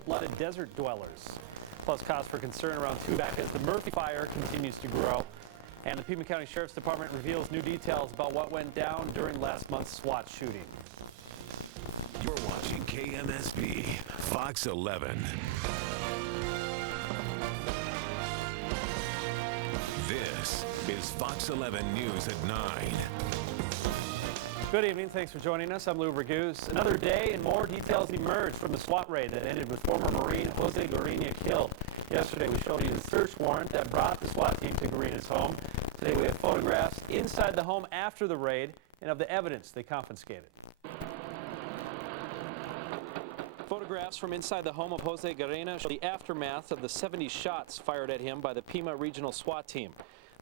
cold-blooded desert dwellers. Plus, cause for concern around Tucson as the Murphy fire continues to grow. And the Pima County Sheriff's Department reveals new details about what went down during last month's SWAT shooting. You're watching KMSB Fox 11. This is Fox 11 News at 9. Good evening. Thanks for joining us. I'm Lou Ragoose. Another day and more details emerged from the SWAT raid that ended with former Marine Jose Garina killed. Yesterday we showed you the search warrant that brought the SWAT team to Garina's home. Today we have photographs inside the home after the raid and of the evidence they confiscated. Photographs from inside the home of Jose Garina show the aftermath of the 70 shots fired at him by the Pima Regional SWAT team.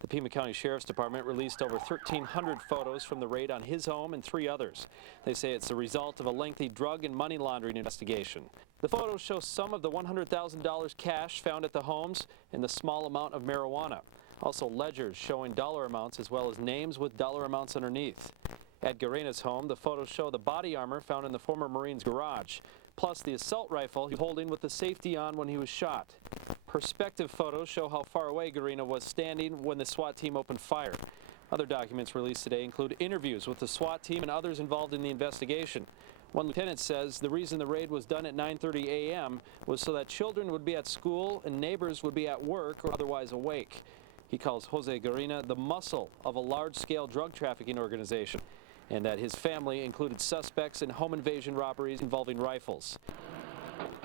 The Pima County Sheriff's Department released over 1,300 photos from the raid on his home and 3 others. They say it's the result of a lengthy drug and money laundering investigation. The photos show some of the $100,000 cash found at the homes and the small amount of marijuana. Also ledgers showing dollar amounts as well as names with dollar amounts underneath. At Garina's home, the photos show the body armor found in the former Marine's garage, plus the assault rifle he was holding with the safety on when he was shot. Perspective photos show how far away Garina was standing when the SWAT team opened fire. Other documents released today include interviews with the SWAT team and others involved in the investigation. One lieutenant says the reason the raid was done at 9:30 a.m. was so that children would be at school and neighbors would be at work or otherwise awake. He calls Jose Garina the muscle of a large-scale drug trafficking organization, and that his family included suspects in home invasion robberies involving rifles.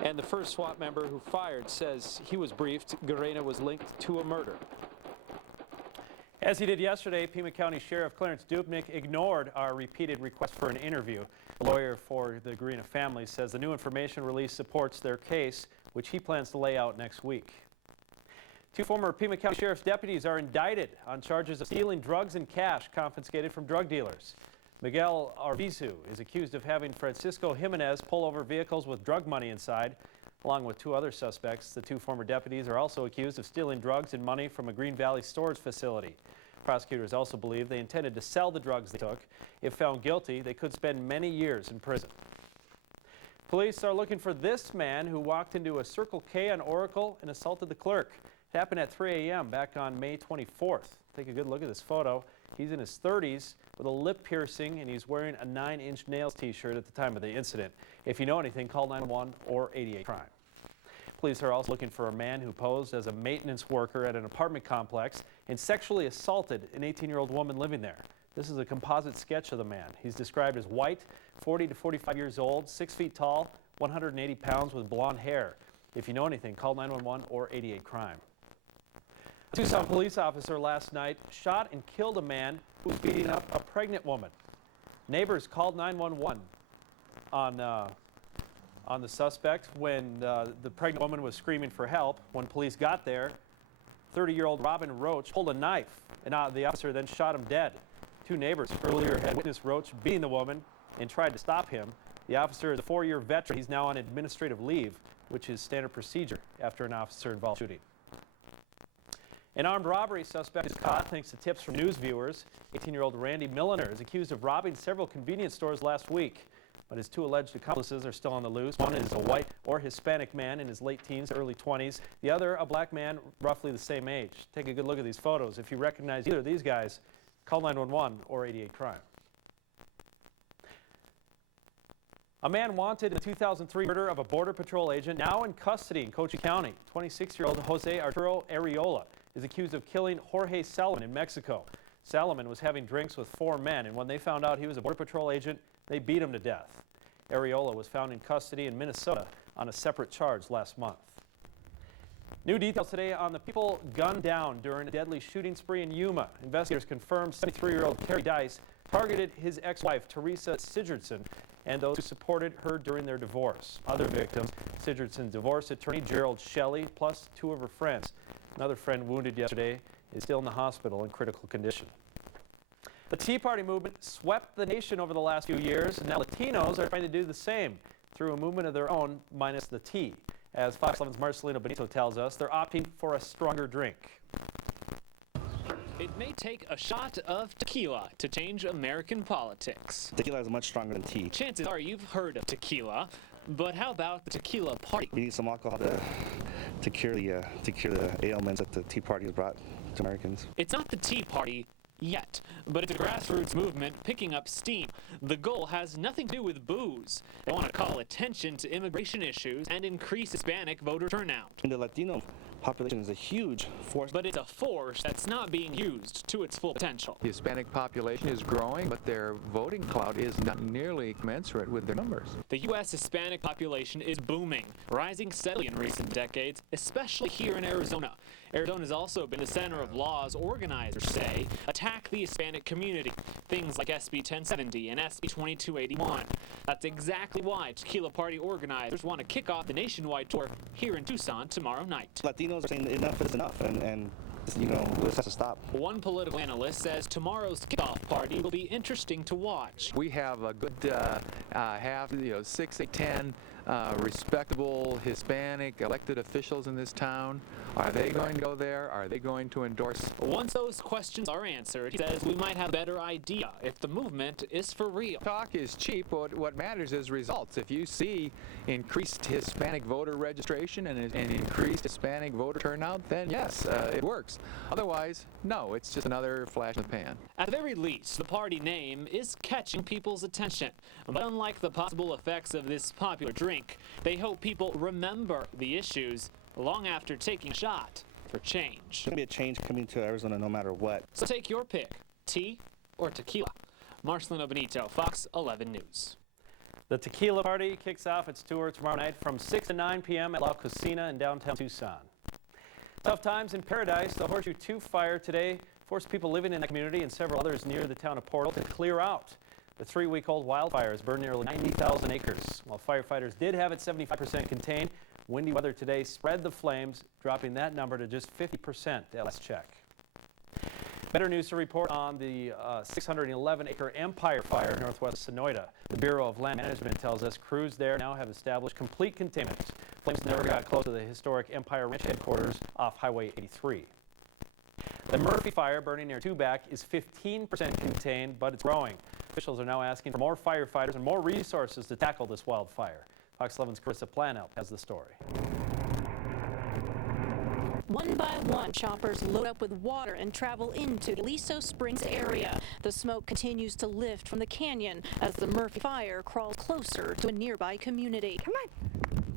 And the first SWAT member who fired says he was briefed Garina was linked to a murder. As he did yesterday, Pima County Sheriff Clarence Dupnick ignored our repeated request for an interview. The lawyer for the Garina family says the new information release supports their case, which he plans to lay out next week. 2 former Pima County Sheriff's deputies are indicted on charges of stealing drugs and cash confiscated from drug dealers. Miguel Arvizu is accused of having Francisco Jimenez pull over vehicles with drug money inside. Along with 2 other suspects, the 2 former deputies are also accused of stealing drugs and money from a Green Valley storage facility. Prosecutors also believe they intended to sell the drugs they took. If found guilty, they could spend many years in prison. Police are looking for this man who walked into a Circle K on Oracle and assaulted the clerk. It happened at 3 a.m. back on May 24th. Take a good look at this photo. He's in his 30s with a lip piercing, and he's wearing a 9-inch nails t-shirt at the time of the incident. If you know anything, call 911 or 88 Crime. Police are also looking for a man who posed as a maintenance worker at an apartment complex and sexually assaulted an 18-year-old woman living there. This is a composite sketch of the man. He's described as white, 40 to 45 years old, 6 feet tall, 180 pounds with blonde hair. If you know anything, call 911 or 88 Crime. A Tucson police officer last night shot and killed a man who was beating up a pregnant woman. Neighbors called 911 on the suspect when the pregnant woman was screaming for help. When police got there, 30-year-old Robin Roach pulled a knife, and the officer then shot him dead. 2 neighbors earlier had witnessed Roach beating the woman and tried to stop him. The officer is a 4-year veteran. He's now on administrative leave, which is standard procedure after an officer-involved shooting. An armed robbery suspect is caught thanks to tips from news viewers. 18-year-old Randy Milliner is accused of robbing several convenience stores last week, but his 2 alleged accomplices are still on the loose. One is a white or Hispanic man in his late teens, early 20s. The other, a black man roughly the same age. Take a good look at these photos. If you recognize either of these guys, call 911 or 88 Crime. A man wanted in the 2003 murder of a Border Patrol agent, now in custody in Cochise County. 26-year-old Jose Arturo Areola is accused of killing Jorge Salomon in Mexico. Salomon was having drinks with 4 men, and when they found out he was a Border Patrol agent, they beat him to death. Areola was found in custody in Minnesota on a separate charge last month. New details today on the people gunned down during a deadly shooting spree in Yuma. Investigators confirmed 73-year-old Kerry Dice targeted his ex-wife, Teresa Sigurdsson, and those who supported her during their divorce. Other victims, Sigurdsson's divorce attorney, Gerald Shelley, plus 2 of her friends. Another friend wounded yesterday is still in the hospital in critical condition. The Tea Party movement swept the nation over the last few years, and now Latinos are trying to do the same through a movement of their own, minus the tea. As Fox 11's Marcelino Benito tells us, they're opting for a stronger drink. It may take a shot of tequila to change American politics. Tequila is much stronger than tea. Chances are you've heard of tequila. But how about the tequila party? We need some alcohol to cure the ailments that the Tea Party has brought to Americans. It's not the Tea Party yet, but it's a grassroots movement picking up steam. The goal has nothing to do with booze. They want to call attention to immigration issues and increase Hispanic voter turnout. And the Latino population is a huge force. But it's a force that's not being used to its full potential. The Hispanic population is growing, but their voting clout is not nearly commensurate with their numbers. The U.S. Hispanic population is booming, rising steadily in recent decades, especially here in Arizona. Arizona's also been the center of laws organizers say attack the Hispanic community, things like SB 1070 and SB 2281. That's exactly why Tequila Party organizers want to kick off the nationwide tour here in Tucson tomorrow night. Latinos are saying enough is enough, and this has to stop. One political analyst says tomorrow's kickoff party will be interesting to watch. We have a good 6 to 10 respectable Hispanic elected officials in this town. Are they going to go there? Are they going to endorse? Once those questions are answered, he says we might have a better idea if the movement is for real. Talk is cheap. What matters is results. If you see increased Hispanic voter registration and increased Hispanic voter turnout, then yes, it works. Otherwise, no, it's just another flash in the pan. At the very least, the party name is catching people's attention. But unlike the possible effects of this popular drink, they hope people remember the issues long after taking a shot for change. There's going to be a change coming to Arizona no matter what. So take your pick, tea or tequila. Marcelino Benito, Fox 11 News. The Tequila Party kicks off its tour tomorrow night from 6 to 9 p.m. at La Cocina in downtown Tucson. Tough times in Paradise. The Horseshoe 2 fire today forced people living in that community and several others near the town of Portal to clear out. The 3-week-old wildfires burned nearly 90,000 acres. While firefighters did have it 75% contained, windy weather today spread the flames, dropping that number to just 50% at last check. Better news to report on the 611-acre Empire Fire northwest of Sonoyta. The Bureau of Land Management tells us crews there now have established complete containment. Flames never got close to the historic Empire Ranch headquarters off Highway 83. The Murphy Fire, burning near Tubac, is 15% contained, but it's growing. Officials are now asking for more firefighters and more resources to tackle this wildfire. Fox 11's Carissa Planout has the story. One by one, choppers load up with water and travel into the Aliso Springs area. The smoke continues to lift from the canyon as the Murphy Fire crawls closer to a nearby community.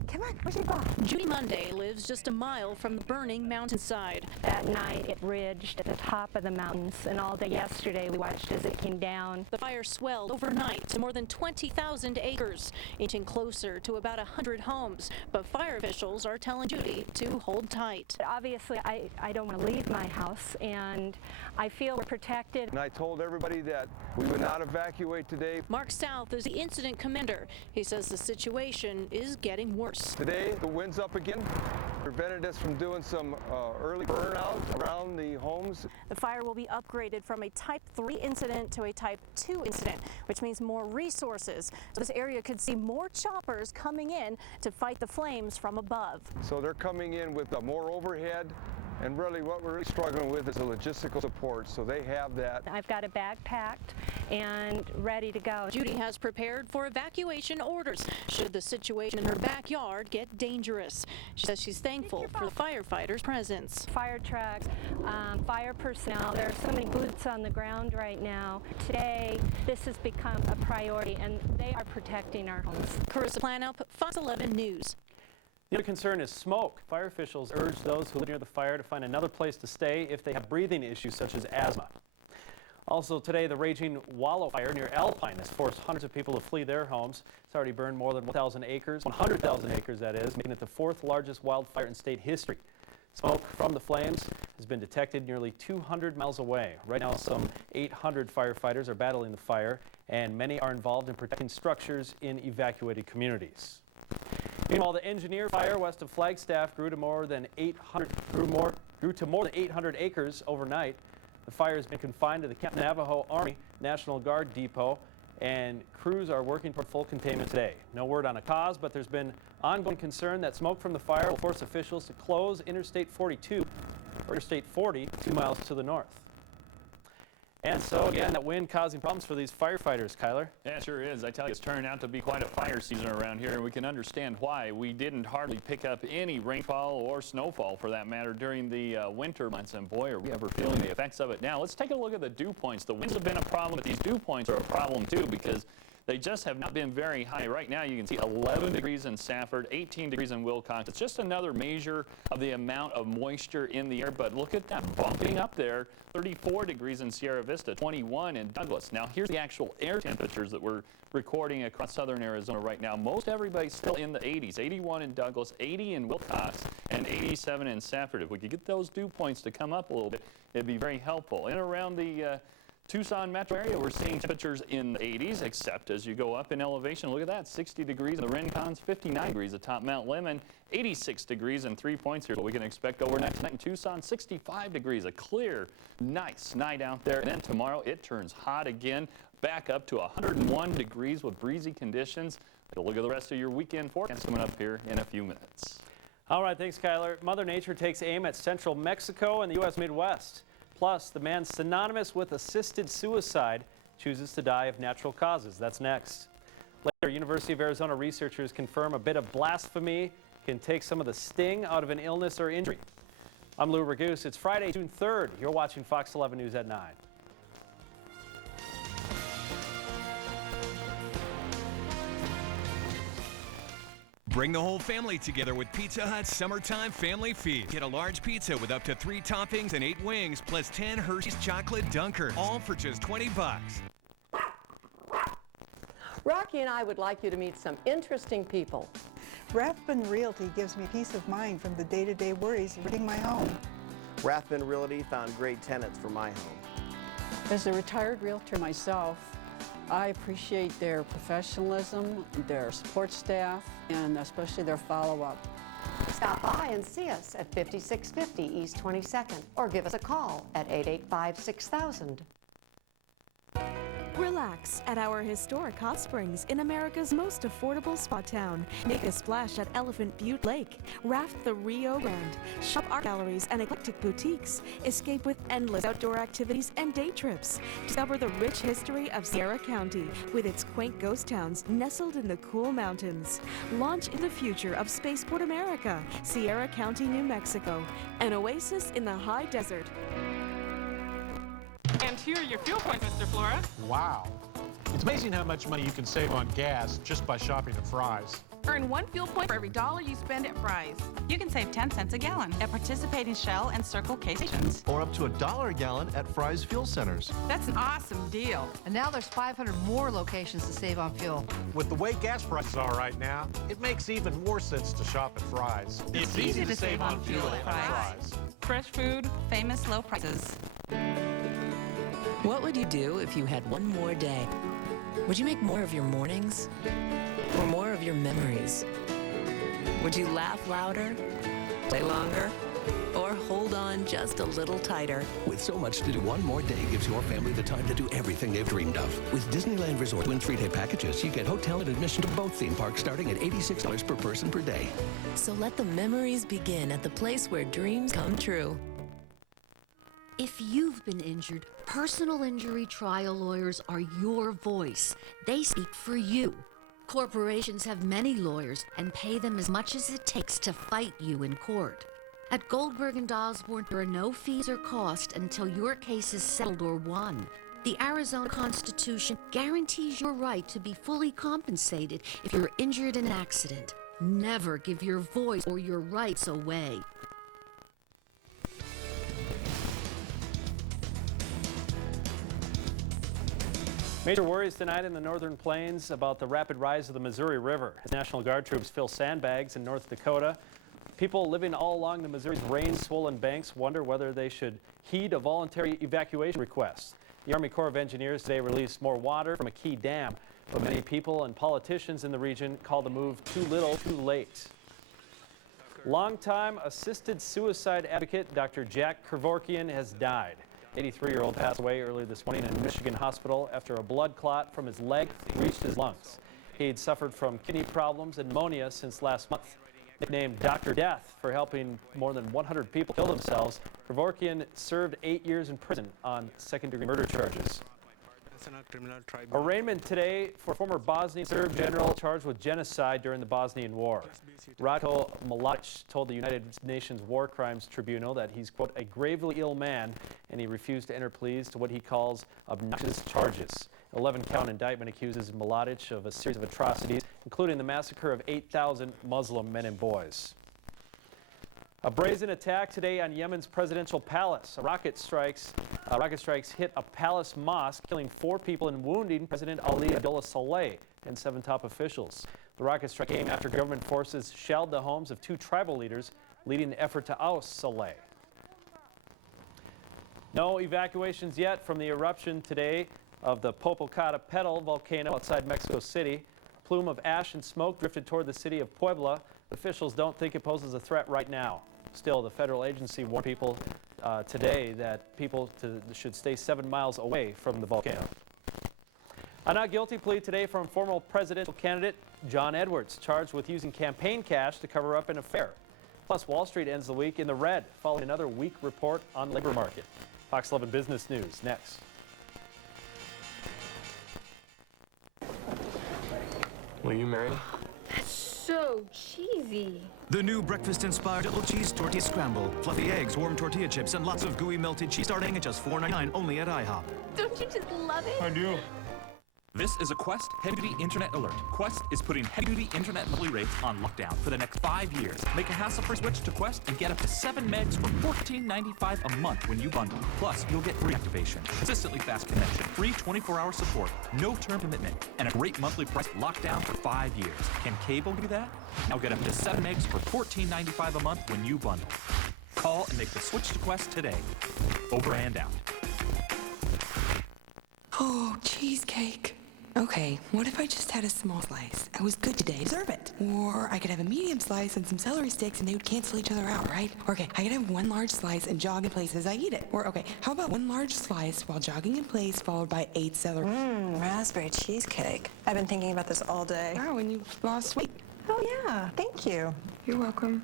Come on, where's it go? Judy Monday lives just a mile from the burning mountainside. That night it ridged at the top of the mountains, and all day yesterday we watched as it came down. The fire swelled overnight to more than 20,000 acres, inching closer to about 100 homes. But fire officials are telling Judy to hold tight. Obviously, I don't want to leave my house, and I feel we're protected. And I told everybody that we would not evacuate today. Mark South is the incident commander. He says the situation is getting worse. Today, the wind's up again. Prevented us from doing some early burnout around the homes. The fire will be upgraded from a Type 3 incident to a Type 2 incident, which means more resources. So this area could see more choppers coming in to fight the flames from above. So they're coming in with more overhead. And really what we're really struggling with is the logistical support, so they have that. I've got a bag packed and ready to go. Judy has prepared for evacuation orders should the situation in her backyard get dangerous. She says she's thankful for the firefighters' presence. Fire trucks, fire personnel, there are so many boots on the ground right now. Today, this has become a priority, and they are protecting our homes. Carissa Planout, Fox 11 News. The other concern is smoke. Fire officials urge those who live near the fire to find another place to stay if they have breathing issues such as asthma. Also today, the raging Wallow Fire near Alpine has forced hundreds of people to flee their homes. It's already burned more than 1,000 acres, 100,000 acres that is, making it the 4th largest wildfire in state history. Smoke from the flames has been detected nearly 200 miles away. Right now, some 800 firefighters are battling the fire, and many are involved in protecting structures in evacuated communities. Meanwhile, the Engineer Fire west of Flagstaff grew to more than 800 acres overnight. The fire has been confined to the Camp Navajo Army National Guard depot, and crews are working toward full containment today. No word on a cause, but there's been ongoing concern that smoke from the fire will force officials to close Interstate 42 or Interstate 40 2 miles to the north. And so, again, that wind causing problems for these firefighters, Kyler. Yeah, it sure is. I tell you, it's turning out to be quite a fire season around here, and we can understand why. We didn't hardly pick up any rainfall or snowfall, for that matter, during the winter months, and boy, are we ever feeling the effects of it. Now, let's take a look at the dew points. The winds have been a problem, but these dew points are a problem, too, because they just have not been very high. Right now, you can see 11 degrees in Safford, 18 degrees in Wilcox. It's just another measure of the amount of moisture in the air, but look at that, bumping up there. 34 degrees in Sierra Vista, 21 in Douglas. Now, here's the actual air temperatures that we're recording across southern Arizona right now. Most everybody's still in the 80s, 81 in Douglas, 80 in Wilcox, and 87 in Safford. If we could get those dew points to come up a little bit, it'd be very helpful. And around the Tucson metro area, we're seeing temperatures in the 80s, except as you go up in elevation. Look at that, 60 degrees in the Rincons, 59 degrees atop Mount Lemmon, 86 degrees and 3 points. Here's what we can expect overnight tonight in Tucson, 65 degrees, a clear, nice night out there. And then tomorrow, it turns hot again, back up to 101 degrees with breezy conditions. Take a look at the rest of your weekend forecast coming up here in a few minutes. All right, thanks, Kyler. Mother Nature takes aim at central Mexico and the U.S. Midwest. Plus, the man synonymous with assisted suicide chooses to die of natural causes. That's next. Later, University of Arizona researchers confirm a bit of blasphemy can take some of the sting out of an illness or injury. I'm Lou Ragoose. It's Friday, June 3rd. You're watching Fox 11 News at 9. Bring the whole family together with Pizza Hut's Summertime Family Feast. Get a large pizza with up to 3 toppings and 8 wings, plus 10 Hershey's Chocolate Dunkers, all for just $20. Rocky and I would like you to meet some interesting people. Rathbun Realty gives me peace of mind from the day-to-day worries of renting my home. Rathbun Realty found great tenants for my home. As a retired realtor myself, I appreciate their professionalism, their support staff, and especially their follow-up. Stop by and see us at 5650 East 22nd, or give us a call at 885-6000. Relax at our historic hot springs in America's most affordable spa town. Make a splash at Elephant Butte Lake. Raft the Rio Grande. Shop art galleries and eclectic boutiques. Escape with endless outdoor activities and day trips. Discover the rich history of Sierra County with its quaint ghost towns nestled in the cool mountains. Launch in the future of Spaceport America, Sierra County, New Mexico. An oasis in the high desert. And here are your fuel points, Mr. Flora. Wow. It's amazing how much money you can save on gas just by shopping at Fry's. Earn 1 fuel point for every $1 you spend at Fry's. You can save 10 cents a gallon at participating Shell and Circle K stations. Or up to $1 a gallon at Fry's fuel centers. That's an awesome deal. And now there's 500 more locations to save on fuel. With the way gas prices are right now, it makes even more sense to shop at Fry's. It's easy to save on fuel at Fry's. Fresh food, famous low prices. What would you do if you had one more day? Would you make more of your mornings? Or more of your memories? Would you laugh louder? Play longer? Or hold on just a little tighter? With so much to do, one more day gives your family the time to do everything they've dreamed of. With Disneyland Resort Twin 3-day packages, you get hotel and admission to both theme parks starting at $86 per person per day. So let the memories begin at the place where dreams come true. If you've been injured, personal injury trial lawyers are your voice. They speak for you. Corporations have many lawyers and pay them as much as it takes to fight you in court. At Goldberg and Osborne, there are no fees or costs until your case is settled or won. The Arizona Constitution guarantees your right to be fully compensated if you're injured in an accident. Never give your voice or your rights away. Major worries tonight in the northern plains about the rapid rise of the Missouri River. As National Guard troops fill sandbags in North Dakota, people living all along the Missouri's rain-swollen banks wonder whether they should heed a voluntary evacuation request. The Army Corps of Engineers today released more water from a key dam, but many people and politicians in the region call the move too little, too late. Longtime assisted suicide advocate Dr. Jack Kevorkian has died. 83-year-old passed away early this morning in a Michigan hospital after a blood clot from his leg reached his lungs. He'd suffered from kidney problems and pneumonia since last month. Nicknamed Dr. Death for helping more than 100 people kill themselves, Kevorkian served 8 years in prison on second-degree murder charges. Arraignment today for former Bosnian Serb general charged with genocide during the Bosnian War. Ratko Mladic told the United Nations War Crimes Tribunal that he's, quote, a gravely ill man, and he refused to enter pleas to what he calls obnoxious charges. 11-count indictment accuses Mladic of a series of atrocities, including the massacre of 8,000 Muslim men and boys. A brazen attack today on Yemen's presidential palace. Rocket strikes hit a palace mosque, killing 4 people and wounding President Ali Abdullah Saleh and 7 top officials. The rocket strike came after government forces shelled the homes of 2 tribal leaders, leading the effort to oust Saleh. No evacuations yet from the eruption today of the Popocatépetl volcano outside Mexico City. A plume of ash and smoke drifted toward the city of Puebla. Officials don't think it poses a threat right now. Still, the federal agency warned people today that people should stay 7 miles away from the volcano. A not guilty plea today from former presidential candidate John Edwards, charged with using campaign cash to cover up an affair. Plus, Wall Street ends the week in the red, following another weak report on the labor market. Fox 11 Business News next. Will you marry me? That's so cheesy. The new breakfast-inspired double cheese tortilla scramble. Fluffy eggs, warm tortilla chips, and lots of gooey melted cheese starting at just $4.99 only at IHOP. Don't you just love it? I do. This is a Quest heavy-duty internet alert. Quest is putting heavy-duty internet monthly rates on lockdown for the next 5 years. Make a hassle-free switch to Quest and get up to 7 megs for $14.95 a month when you bundle. Plus, you'll get reactivation, consistently fast connection, free 24-hour support, no term commitment, and a great monthly price locked down for 5 years. Can cable do that? Now get up to 7 megs for $14.95 a month when you bundle. Call and make the switch to Quest today. Over and out. Oh, cheesecake. Okay, what if I just had a small slice? I was good today, deserve it. Or I could have a medium slice and some celery sticks and they would cancel each other out, right? Or okay, I could have 1 large slice and jog in place as I eat it. Or okay, how about 1 large slice while jogging in place followed by 8 celery? Raspberry cheesecake. I've been thinking about this all day. Wow, and you lost weight. Oh yeah, thank you. You're welcome.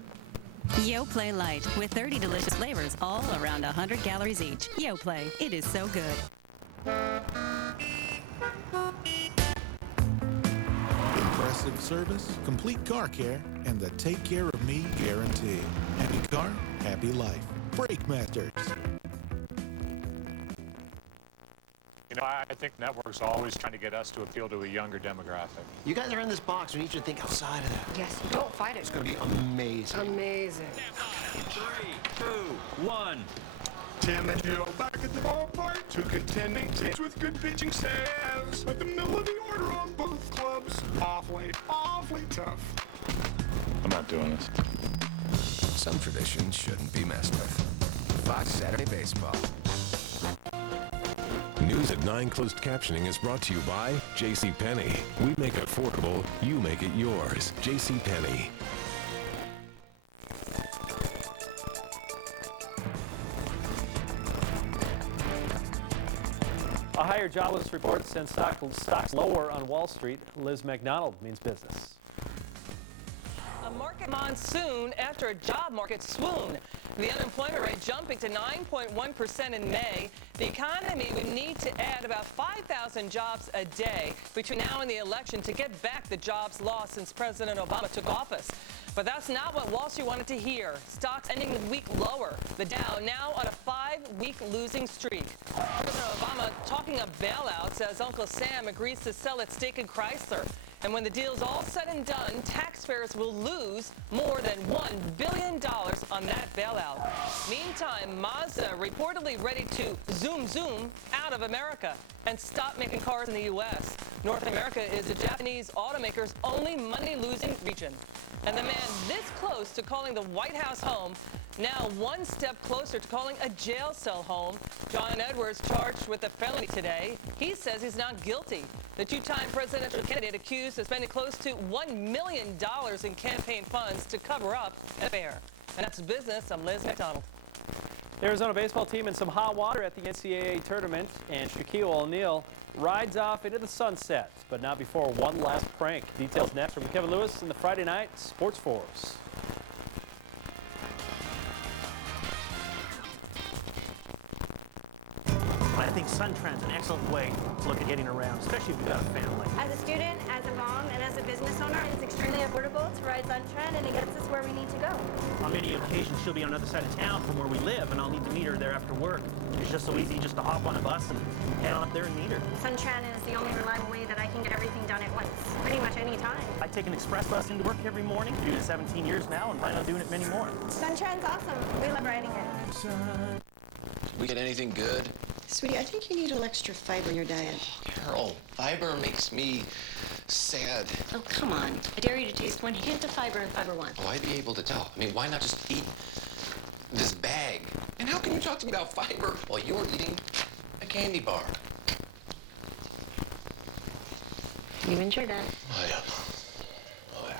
YoPlay Light with 30 delicious flavors, all around 100 calories each. YoPlay, it is so good. Impressive service, complete car care, and the take care of me guarantee. Happy car, happy life. Brake Masters. You know, I think networks are always trying to get us to appeal to a younger demographic. You guys are in this box. We need you to think outside of that. Yes, don't fight it. It's going to be amazing. Amazing. 3, 2, 1. Tim and Joe back at the ballpark. 2 contending teams with good pitching staffs. At the middle of the order on both clubs. Awfully tough. I'm not doing this. Some traditions shouldn't be messed with. Fox Saturday Baseball. News at 9 closed captioning is brought to you by JCPenney. We make it affordable, you make it yours. JCPenney. A higher jobless report sends stocks lower on Wall Street. Liz McDonald means business. A market monsoon after a job market swoon. The unemployment rate jumping to 9.1% in May. The economy would need to add about 5,000 jobs a day between now and the election to get back the jobs lost since President Obama took office. But that's not what Wall Street wanted to hear. Stocks ending the week lower. The Dow now on a 5-week losing streak. President Obama talking of bailouts as Uncle Sam agrees to sell its stake in Chrysler. And when the deal's all said and done, taxpayers will lose more than $1 billion on that bailout. Meantime, Mazda reportedly ready to zoom out of America and stop making cars in the U.S. North America is the Japanese automaker's only money-losing region. And the man this close to calling the White House home, now one step closer to calling a jail cell home. John Edwards charged with a felony today. He says he's not guilty. The 2-time presidential candidate accused of spending close to $1 million in campaign funds to cover up an affair. And that's business. I'm Liz McDonald. The Arizona baseball team in some hot water at the NCAA tournament, and Shaquille O'Neal rides off into the sunset, but not before one last prank. Details next from Kevin Lewis in the Friday Night Sports Force. think Suntren's an excellent way to look at getting around, especially if you've got a family. As a student, as a mom, and as a business owner, it's extremely affordable to ride Suntren, and it gets us where we need to go. On many occasions, she'll be on the other side of town from where we live, and I'll need to meet her there after work. It's just so easy just to hop on a bus and head on up there and meet her. Suntren is the only reliable way that I can get everything done at once, pretty much any time. I take an express bus into work every morning. I do it 17 years now and plan on doing it many more. Suntren's awesome. We love riding it. We get anything good? Sweetie, I think you need a little extra fiber in your diet. Carol, fiber makes me sad. Oh, come on. I dare you to taste one hint of fiber in Fiber One. Oh, I'd be able to tell. I mean, why not just eat this bag? And how can you talk to me about fiber while you're eating a candy bar? You enjoy that. Oh, yeah. Oh, yeah.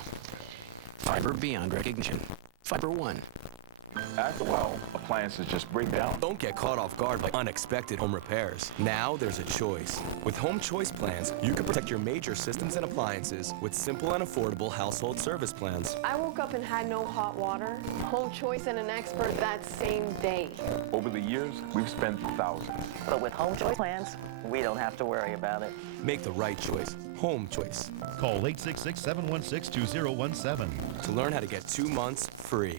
Fiber beyond recognition. Fiber One. After a while, appliances just break down. Don't get caught off guard by unexpected home repairs. Now there's a choice. With Home Choice plans, you can protect your major systems and appliances with simple and affordable household service plans. I woke up and had no hot water. Home Choice and an expert that same day. Over the years, we've spent thousands. But with Home Choice plans, we don't have to worry about it. Make the right choice. Home Choice. Call 866-716-2017 to learn how to get 2 months free.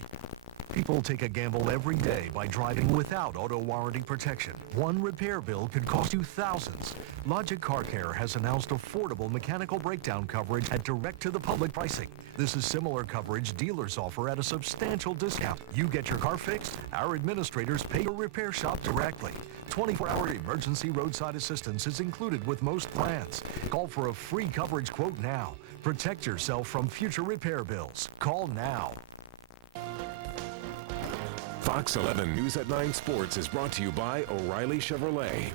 People take a gamble every day by driving without auto warranty protection. One repair bill could cost you thousands. Logic Car Care has announced affordable mechanical breakdown coverage at direct-to-the-public pricing. This is similar coverage dealers offer at a substantial discount. You get your car fixed, our administrators pay your repair shop directly. 24-hour emergency roadside assistance is included with most plans. Call for a free coverage quote now. Protect yourself from future repair bills. Call now. Fox 11 News at 9 Sports is brought to you by O'Reilly Chevrolet.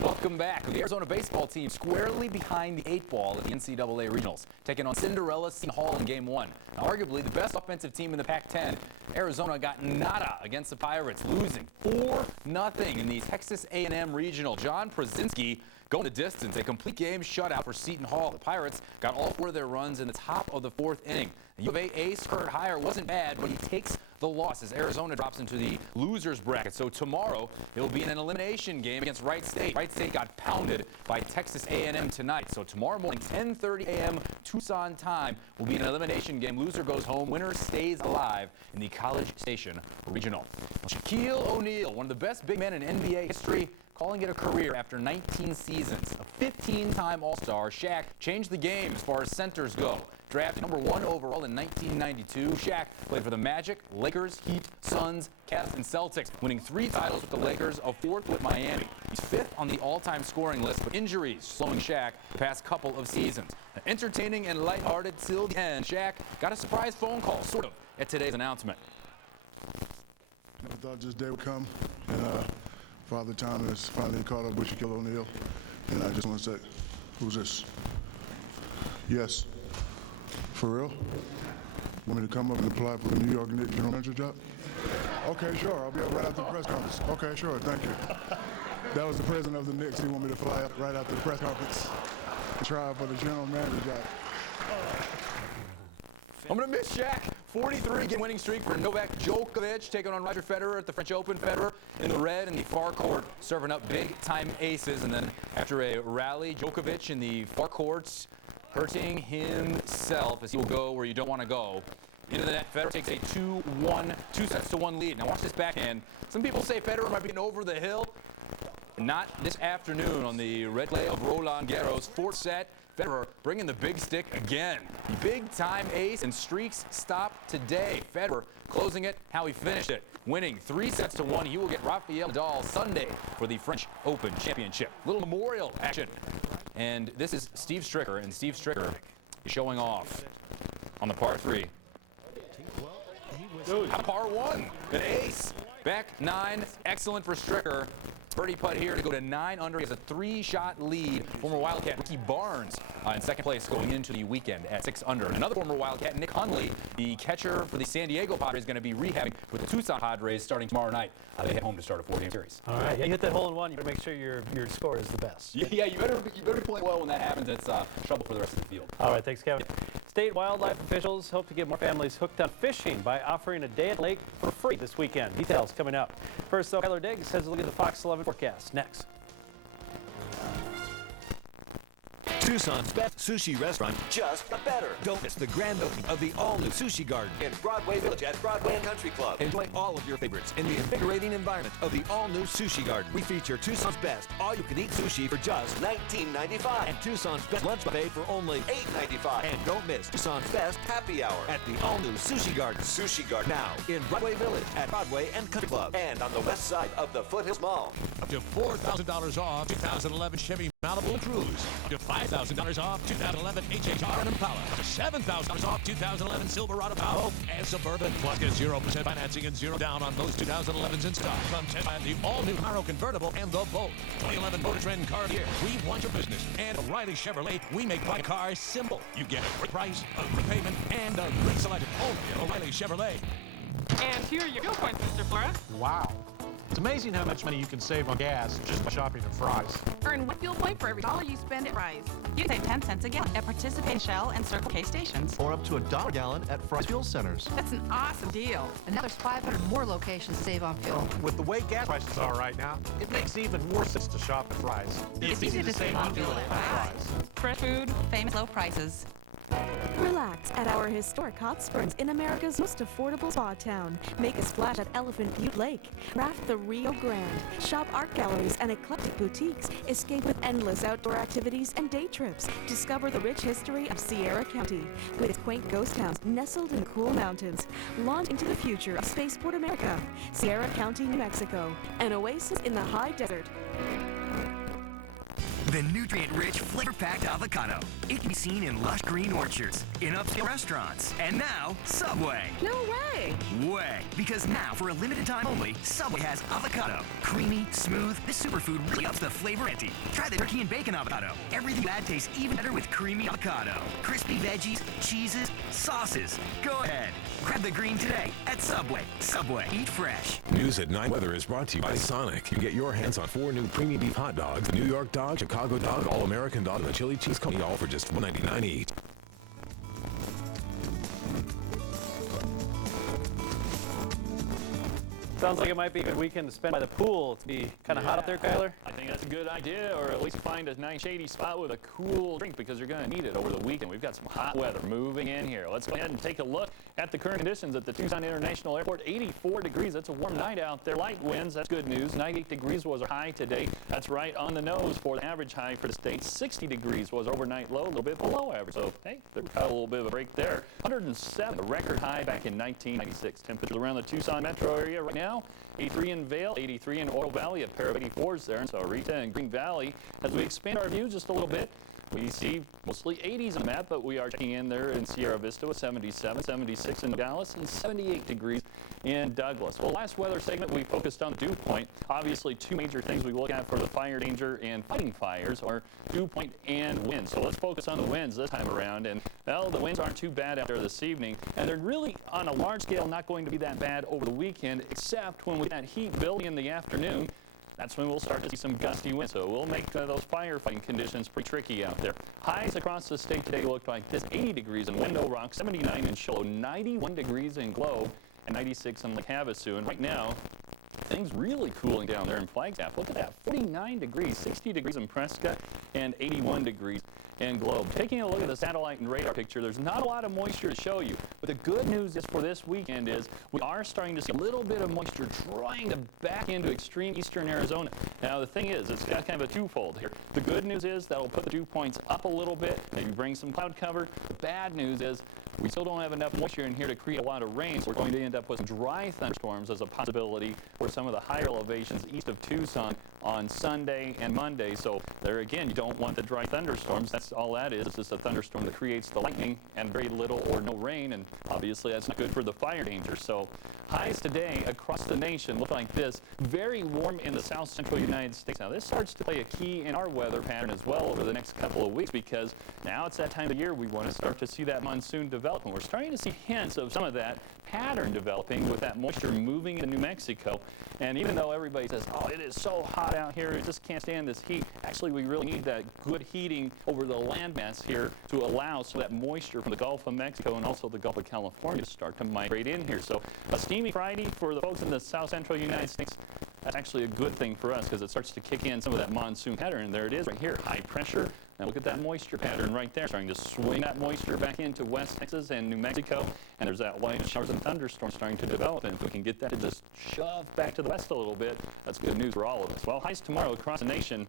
Welcome back. The Arizona baseball team squarely behind the 8-ball at the NCAA Regionals, taking on Cinderella Seton Hall in Game 1. Now, arguably the best offensive team in the Pac-10, Arizona got nada against the Pirates, losing 4-0 in the Texas A&M Regional. John Krasinski going the distance, a complete game shutout for Seton Hall. The Pirates got all 4 of their runs in the top of the 4th inning. The U of A ace Kurt Heyer wasn't bad, but he takes the loss as Arizona drops into the losers bracket. So tomorrow it will be an elimination game against Wright State. Wright State got pounded by Texas A&M tonight. So tomorrow morning, 10:30 a.m. Tucson time, will be an elimination game. Loser goes home, winner stays alive in the College Station Regional. Shaquille O'Neal, one of the best big men in NBA history, calling it a career after 19 seasons. A 15-time All-Star, Shaq changed the game as far as centers go. Drafted #1 overall in 1992, Shaq played for the Magic, Lakers, Heat, Suns, Cavs, and Celtics, winning 3 titles with the Lakers, a 4th with Miami. He's 5th on the all-time scoring list, but injuries slowing Shaq the past couple of seasons. Entertaining and lighthearted till the end, Shaq got a surprise phone call, sort of, at today's announcement. I thought this day would come, and Father Time has finally caught up with Shaquille O'Neal, and I just want to say, who's this? Yes. For real? Want me to come up and apply for the New York Knicks general manager job? Okay, sure. I'll be up right after the press conference. Okay, sure. Thank you. That was the president of the Knicks. He wanted me to fly up right after the press conference to try for the general manager job. I'm going to miss Shaq. 43-game winning streak for Novak Djokovic, taking on Roger Federer at the French Open. Federer in the red in the far court, serving up big-time aces. And then after a rally, Djokovic in the far courts, hurting himself as he will go where you don't want to go. Into the net, Federer takes a 2-1 lead. Now watch this backhand. Some people say Federer might be getting over the hill. Not this afternoon on the red clay of Roland Garros. 4th set, Federer bringing the big stick again. The big-time ace and streaks stop today. Federer closing it how he finished it. Winning 3-1. He will get Rafael Nadal Sunday for the French Open Championship. Little memorial action. And this is Steve Stricker, and Steve Stricker is showing off on the par 3. Par 1, an ace. Back 9, excellent for Stricker. Birdie putt here to go to 9 under. He has a 3-shot lead. Former Wildcat Ricky Barnes in second place going into the weekend at 6 under. Another former Wildcat, Nick Hundley, the catcher for the San Diego Padres, is going to be rehabbing with the Tucson Padres starting tomorrow night. They head home to start a 4-game series. All right, yeah, you hit that hole in one. You better make sure your score is the best. Yeah, you better be playing well when that happens. It's trouble for the rest of the field. All right, thanks, Kevin. State wildlife officials hope to get more families hooked on fishing by offering a day at the lake for free this weekend. Details coming up. First, though, Tyler Diggs has a look at the Fox 11 forecast. Next. Tucson's best sushi restaurant, just better. Don't miss the grand opening of the all-new Sushi Garden in Broadway Village at Broadway and Country Club. Enjoy all of your favorites in the invigorating environment of the all-new Sushi Garden. We feature Tucson's best all-you-can-eat sushi for just $19.95 and Tucson's best lunch buffet for only $8.95. And don't miss Tucson's best happy hour at the all-new Sushi Garden. Sushi Garden now in Broadway Village at Broadway and Country Club and on the west side of the Foothills Mall. Up to $4,000 off 2011 Chevy Malibu Cruise. To $5,000 off 2011 HHR and Impala. $7,000 off 2011 Silverado Tahoe and Suburban. Plus get 0% financing and 0 down on those 2011s in stock. Come test drive the all-new Camaro convertible and the Bolt. 2011 Motor Trend car of the year. We want your business. And O'Reilly Chevrolet, we make buying cars simple. You get a great price, a great payment, and a great selection. Only O'Reilly Chevrolet. And here are your fuel points, Mr. Flores. Wow. It's amazing how much money you can save on gas just by shopping at Fry's. Earn one fuel point for every $1 you spend at Fry's. You can save 10 cents a gallon at participating Shell and Circle K stations. Or up to $1 a gallon at Fry's fuel centers. That's an awesome deal. And now there's 500 more locations to save on fuel. With the way gas prices are right now, it makes even more sense to shop at Fry's. It's easy to save on fuel at Fry's. Fresh food, famous low prices. Relax at our historic hot springs in America's most affordable spa town. Make a splash at Elephant Butte Lake. Raft the Rio Grande. Shop art galleries and eclectic boutiques. Escape with endless outdoor activities and day trips. Discover the rich history of Sierra County with its quaint ghost towns nestled in cool mountains. Launch into the future of Spaceport America. Sierra County, New Mexico. An oasis in the high desert. The nutrient-rich, flavor-packed avocado. It can be seen in lush green orchards, in upscale restaurants, and now, Subway. No way! Way. Because now, for a limited time only, Subway has avocado. Creamy, smooth, this superfood really ups the flavor ante. Try the turkey and bacon avocado. Everything you add tastes even better with creamy avocado. Crispy veggies, cheeses, sauces. Go ahead. Grab the green today at Subway. Subway. Eat fresh. News at 9 Weather is brought to you by Sonic. You get your hands on 4 new creamy beef hot dogs, New York dog, Chicago dog, All-American dog, and the chili cheese company, all for just $1.99 each. Sounds like it might be a good weekend to spend by the pool. To be kind of hot up there, Kyler? I think that's a good idea, or at least find a nice shady spot with a cool drink because you're going to need it over the weekend. We've got some hot weather moving in here. Let's go ahead and take a look at the current conditions at the Tucson International Airport. 84 degrees. That's a warm night out there. Light winds. That's good news. 98 degrees was our high today. That's right on the nose for the average high for the state. 60 degrees was overnight low, a little bit below average. So, hey, there we got a little bit of a break there. 107, the record high back in 1996. Temperatures around the Tucson metro area right now. 83 in Vail, 83 in Oro Valley, a pair of 84s there, and so Rita and Green Valley. As we expand our view just a little bit, we see mostly 80s on the map, but we are checking in there in Sierra Vista with 77, 76 in Dallas, and 78 degrees in Douglas. Well, last weather segment, we focused on dew point. Obviously, two major things we look at for the fire danger and fighting fires are dew point and wind. So let's focus on the winds this time around. And, well, the winds aren't too bad out there this evening, and they're really, on a large scale, not going to be that bad over the weekend, except when we get that heat building in the afternoon. That's when we'll start to see some gusty winds, so we'll make those firefighting conditions pretty tricky out there. Highs across the state today look like this: 80 degrees in Window Rock, 79 in Shiloh, 91 degrees in Globe, and 96 in Lake Havasu. And right now, things really cooling down there in Flagstaff. Look at that, 49 degrees, 60 degrees in Prescott, and 81 degrees in Globe. Taking a look at the satellite and radar picture, there's not a lot of moisture to show you, but the good news is for this weekend is we are starting to see a little bit of moisture trying to back into extreme eastern Arizona. Now the thing is, it's got kind of a twofold here. The good news is that'll put the dew points up a little bit, maybe bring some cloud cover. The bad news is we still don't have enough moisture in here to create a lot of rain, so we're going to end up with some dry thunderstorms as a possibility for some of the higher elevations east of Tucson on Sunday and Monday. So there again, you don't want the dry thunderstorms. That's all that is. It's just a thunderstorm that creates the lightning and very little or no rain. And obviously that's not good for the fire danger. So highs today across the nation look like this. Very warm in the south central United States. Now this starts to play a key in our weather pattern as well over the next couple of weeks, because now it's that time of year we want to start to see that monsoon develop. And we're starting to see hints of some of that pattern developing with that moisture moving into New Mexico. And even though everybody says, oh, it is so hot out here, it just can't stand this heat, actually we really need that good heating over the landmass here to allow so that moisture from the Gulf of Mexico and also the Gulf of California to start to migrate in here. So a steamy Friday for the folks in the south central United States. That's actually a good thing for us because it starts to kick in some of that monsoon pattern. And there it is right here, high pressure. Now look at that moisture pattern right there, starting to swing that moisture back into West Texas and New Mexico. And there's that light showers and thunderstorms starting to develop. And if we can get that to just shove back to the west a little bit, that's good news for all of us. Well, highs tomorrow across the nation.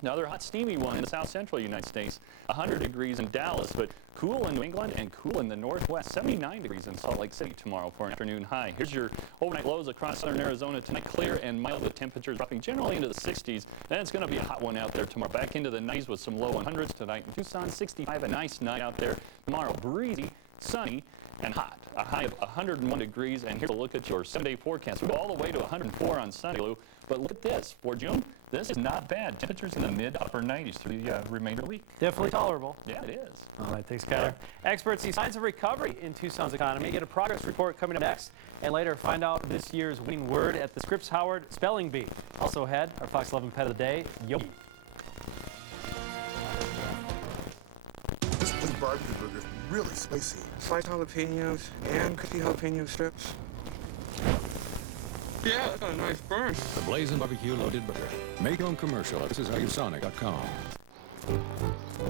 Another hot, steamy one in the south central United States. 100 degrees in Dallas, but cool in New England and cool in the northwest. 79 degrees in Salt Lake City tomorrow for an afternoon high. Here's your overnight lows across southern Arizona tonight. Clear and mild, with temperatures dropping generally into the 60s. Then it's going to be a hot one out there tomorrow. Back into the 90s with some low 100s tonight. In Tucson, 65, a nice night out there. Tomorrow, breezy, sunny, and hot. A high of 101 degrees. And here's a look at your 7-day forecast. We go all the way to 104 on Sunday, Lou. But look at this. For June, this is not bad. Temperatures in the mid upper 90s through the remainder of the week. Definitely tolerable. Yeah, it is. All right, thanks, Skyler. Experts see signs of recovery in Tucson's economy. Get a progress report coming up next. And later, find out this year's winning word at the Scripps Howard Spelling Bee. Also ahead, our Fox 11 Pet of the Day, Yogi. This barbecue burger is really spicy. Sliced jalapenos and crispy jalapeno strips. Yeah, that's a nice burn. The Blazing Barbecue Loaded Burger. Make your own commercial at thisishowyousonic.com.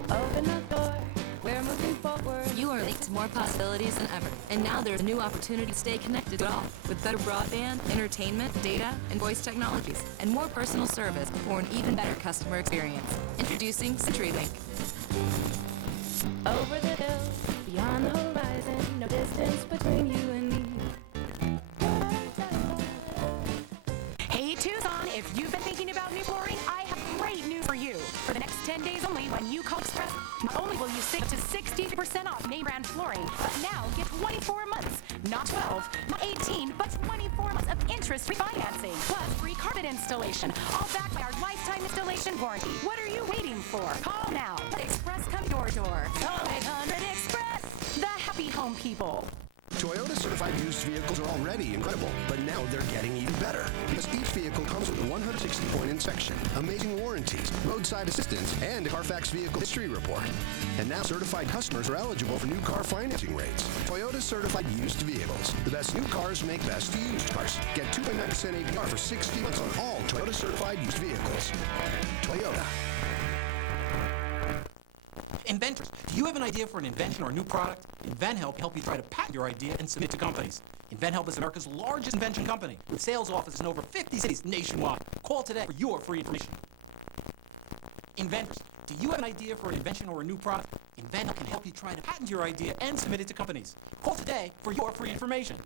Open the door. We're moving forward. You are linked to more possibilities than ever. And now there's a new opportunity to stay connected to it all. With better broadband, entertainment, data, and voice technologies. And more personal service for an even better customer experience. Introducing CenturyLink. Over the hill, beyond the horizon, no distance between you and me. Hey Tucson, if you've been thinking about new flooring, I have great news for you. For the next 10 days only, when you call Express, not only will you save up to 60% off name brand flooring, but now get 24 months, not 12, not 18, but 24 months of interest-free financing, plus free carpet installation, all backed by our lifetime installation warranty. What are you waiting for? Call now. Let Express come your door. Call 800 Express, the happy home people. Toyota certified used vehicles are already incredible, but now they're getting even better because each vehicle comes with a 160-point inspection, amazing warranties, roadside assistance, and a Carfax vehicle history report. And now certified customers are eligible for new car financing rates. Toyota certified used vehicles. The best new cars make best used cars. Get 2.9% APR for 60 months on all Toyota certified used vehicles. Toyota. Inventors, do you have an idea for an invention or a new product? InventHelp can help you try to patent your idea and submit to companies. InventHelp is America's largest invention company with sales offices in over 50 cities nationwide. Call today for your free information. Inventors, do you have an idea for an invention or a new product? InventHelp can help you try to patent your idea and submit it to companies. Call today for your free information.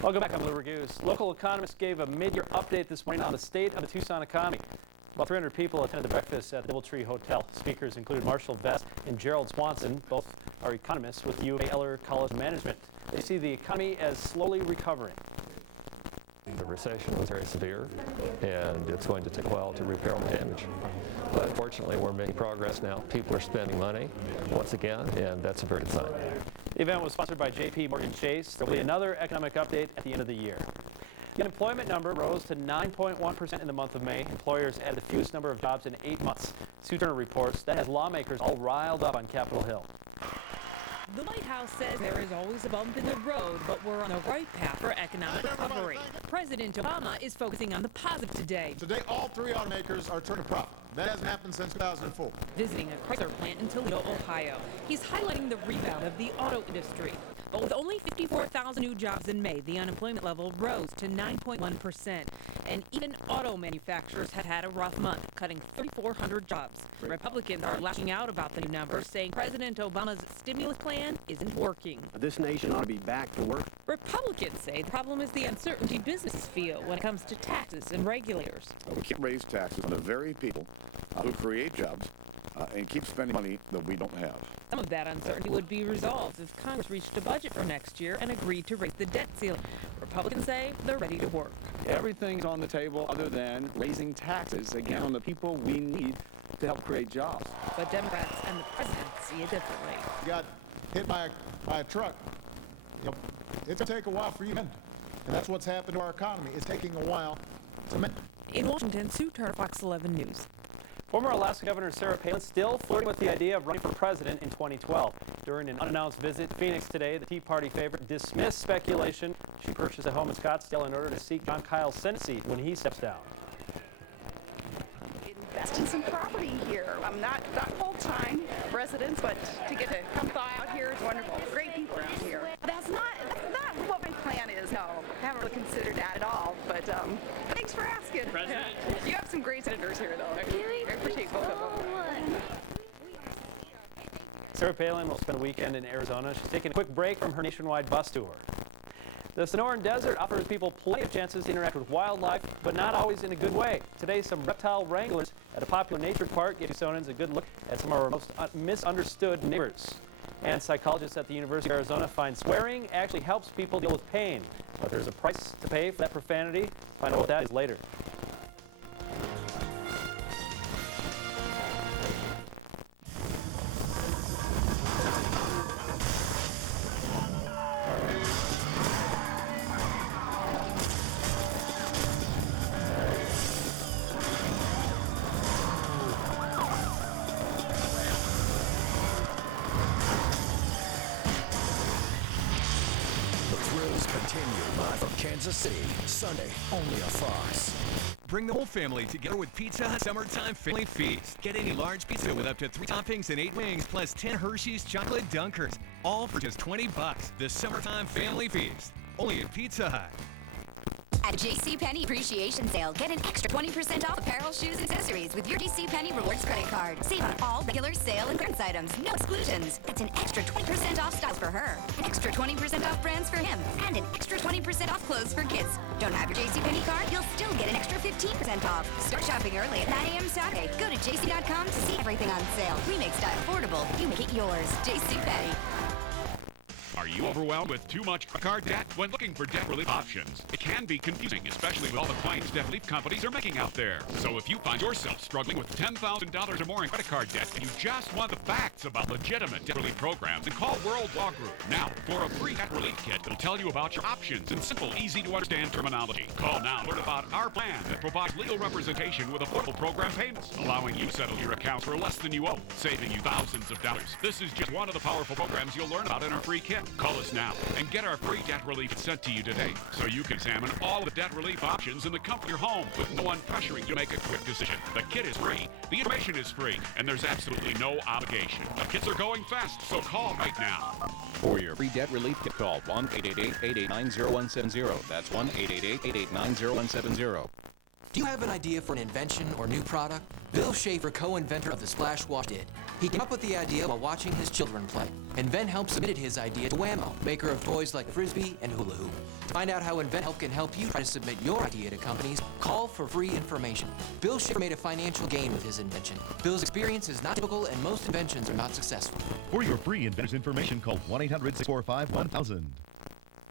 Welcome back. I'm Lou Ragoose. Local economists gave a mid-year update this morning on the state of the Tucson economy. About 300 people attended the breakfast at the DoubleTree Hotel. Speakers included Marshall Best and Gerald Swanson. Both are economists with U of A Eller College of Management. They see the economy as slowly recovering. The recession was very severe, and it's going to take a while to repair all the damage. But fortunately, we're making progress now. People are spending money once again, and that's a very good sign. The event was sponsored by J.P. Morgan Chase. There will be another economic update at the end of the year. The unemployment number rose to 9.1% in the month of May. Employers added the fewest number of jobs in 8 months. Sue Turner reports that has lawmakers all riled up on Capitol Hill. The White House says there is always a bump in the road, but we're on the right path for economic recovery. President Obama is focusing on the positive today. Today, all 3 automakers are turning profit. That hasn't happened since 2004. Visiting a Chrysler plant in Toledo, Ohio. He's highlighting the rebound of the auto industry. But with only 54,000 new jobs in May, the unemployment level rose to 9.1%. And even auto manufacturers had had a rough month, cutting 3,400 jobs. Republicans are lashing out about the new numbers, saying President Obama's stimulus plan isn't working. This nation ought to be back to work. Republicans say the problem is the uncertainty businesses feel when it comes to taxes and regulators. We can't raise taxes on the very people who create jobs and keep spending money that we don't have. Some of that uncertainty would be resolved if Congress reached a budget for next year and agreed to raise the debt ceiling. Republicans say they're ready to work. Everything's on the table other than raising taxes, again, on the people we need to help create jobs. But Democrats and the president see it differently. Got hit by a truck. It's going to take a while for you to mend. And that's what's happened to our economy. It's taking a while to mend. In Washington, Sue Turner, Fox 11 News. Former Alaska Governor Sarah Palin still flirting with the idea of running for president in 2012. During an unannounced visit to Phoenix today, the Tea Party favorite dismissed speculation she purchased a home in Scottsdale in order to seek John Kyle's Senate seat when he steps down. Invest in some property here. I'm not full-time residents, but to get to come by out here is wonderful. Great people around here. That's not what my plan is. No, haven't really considered that at all. But thanks for asking. President. You have some great senators here, though. I appreciate both of them. Sarah Palin will spend a weekend in Arizona. She's taking a quick break from her nationwide bus tour. The Sonoran Desert offers people plenty of chances to interact with wildlife, but not always in a good way. Today, some reptile wranglers at a popular nature park give Tucsonans a good look at some of our most misunderstood neighbors. And psychologists at the University of Arizona find swearing actually helps people deal with pain. But there's a price to pay for that profanity. Find out what that is later. Kansas City, Sunday, only on Fox. Bring the whole family together with Pizza Hut Summertime Family Feast. Get any large pizza with up to 3 toppings and 8 wings, plus 10 Hershey's Chocolate Dunkers, all for just $20. The Summertime Family Feast, only at Pizza Hut. At JCPenney Appreciation Sale, get an extra 20% off apparel, shoes, and accessories with your JCPenney Rewards credit card. Save on all regular sale and clearance items, no exclusions. That's an extra 20% off styles for her, an extra 20% off brands for him, and an extra 20% off clothes for kids. Don't have your JCPenney card? You'll still get an extra 15% off. Start shopping early at 9 a.m. Saturday. Go to jc.com to see everything on sale. We make style affordable. You make it yours. JCPenney. Are you overwhelmed with too much card debt? When looking for debt relief options, it can be confusing, especially with all the claims debt relief companies are making out there. So if you find yourself struggling with $10,000 or more in credit card debt and you just want the facts about legitimate debt relief programs, then call World Law Group now for a free debt relief kit that'll tell you about your options in simple, easy-to-understand terminology. Call now and learn about our plan that provides legal representation with affordable program payments, allowing you to settle your accounts for less than you owe, saving you thousands of dollars. This is just one of the powerful programs you'll learn about in our free kit. Call us now and get our free debt relief sent to you today so you can examine all the debt relief options in the comfort of your home with no one pressuring you to make a quick decision. The kit is free, the information is free, and there's absolutely no obligation. The kits are going fast, so call right now. For your free debt relief kit, call 1-888-889-0170. That's 1-888-889-0170. Do you have an idea for an invention or new product? Bill Schaefer, co-inventor of the Splash Wash, did. He came up with the idea while watching his children play. InventHelp submitted his idea to Whammo, maker of toys like the Frisbee and Hula Hoop. To find out how InventHelp can help you try to submit your idea to companies, call for free information. Bill Schaefer made a financial gain with his invention. Bill's experience is not typical, and most inventions are not successful. For your free inventor's information, call 1-800-645-1000.